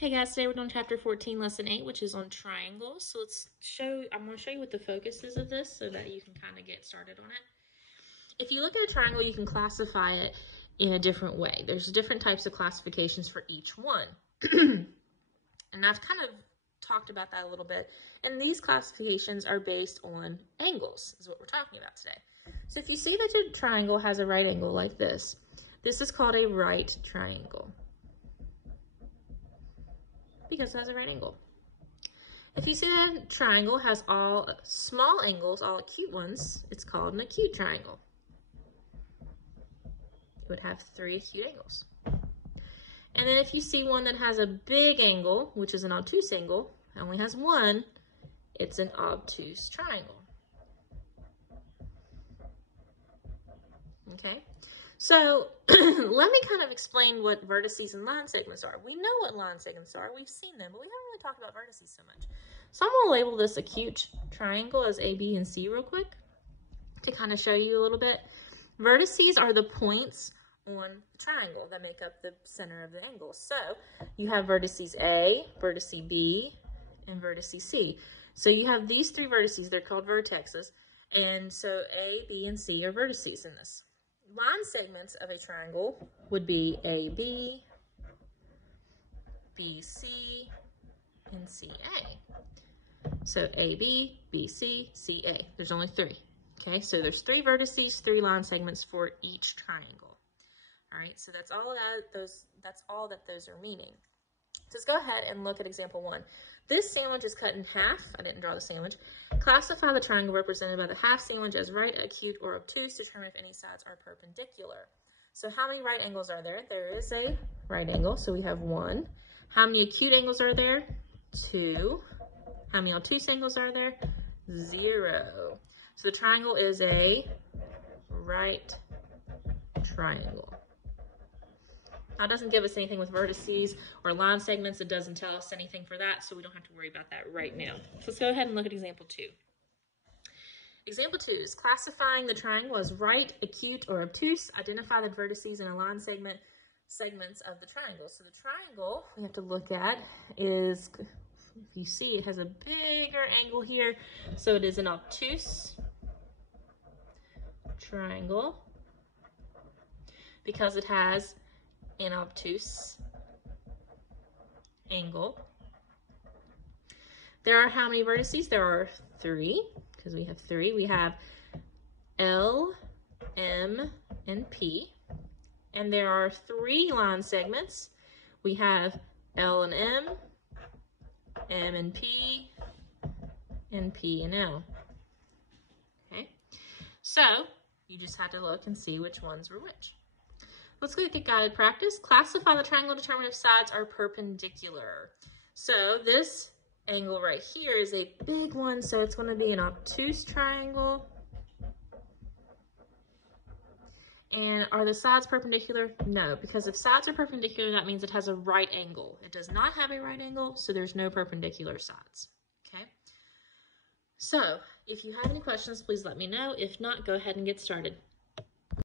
Hey guys, today we're doing chapter 14, lesson 8, which is on triangles. So I'm going to show you what the focus is of this so that you can kind of get started on it. If you look at a triangle, you can classify it in a different way. There's different types of classifications for each one. And I've kind of talked about that a little bit. And these classifications are based on angles, is what we're talking about today. So if you see that your triangle has a right angle like this is called a right triangle, because it has a right angle. If you see that a triangle has all small angles, all acute ones, it's called an acute triangle. It would have 3 acute angles. And then if you see one that has a big angle, which is an obtuse angle, it only has 1, it's an obtuse triangle. Okay? So let me kind of explain what vertices and line segments are. We know what line segments are. We've seen them, but we haven't really talked about vertices so much. So I'm going to label this acute triangle as A, B, and C real quick to kind of show you a little bit. Vertices are the points on the triangle that make up the center of the angle. So you have vertices A, vertice B, and vertice C. So you have these 3 vertices. They're called vertexes. And so A, B, and C are vertices in this. Line segments of a triangle would be AB, BC, and CA. So AB, BC, CA. There's only 3. Okay, so there's 3 vertices, 3 line segments for each triangle. All right, so that's all that those are meaning. Just go ahead and look at example 1. This sandwich is cut in half. I didn't draw the sandwich. Classify the triangle represented by the half sandwich as right, acute, or obtuse. Determine if any sides are perpendicular. So how many right angles are there? There is a right angle, so we have 1. How many acute angles are there? 2. How many obtuse angles are there? 0. So the triangle is a right triangle. Now, it doesn't give us anything with vertices or line segments. It doesn't tell us anything for that, so we don't have to worry about that right now. So let's go ahead and look at example 2. Example 2 is classifying the triangle as right, acute, or obtuse. Identify the vertices and line segments of the triangle. So the triangle we have to look at is, if you see, it has a bigger angle here. So it is an obtuse triangle because it has an obtuse angle. There are how many vertices? There are 3, because we have 3. We have L, M, and P. And there are 3 line segments. We have L and M and P, and P and L. Okay, so you just have to look and see which ones were which. Let's look at guided practice. Classify the triangle, determine if sides are perpendicular. So this angle right here is a big one, so it's going to be an obtuse triangle. And are the sides perpendicular? No, because if sides are perpendicular, that means it has a right angle. It does not have a right angle, so there's no perpendicular sides. Okay? So if you have any questions, please let me know. If not, go ahead and get started.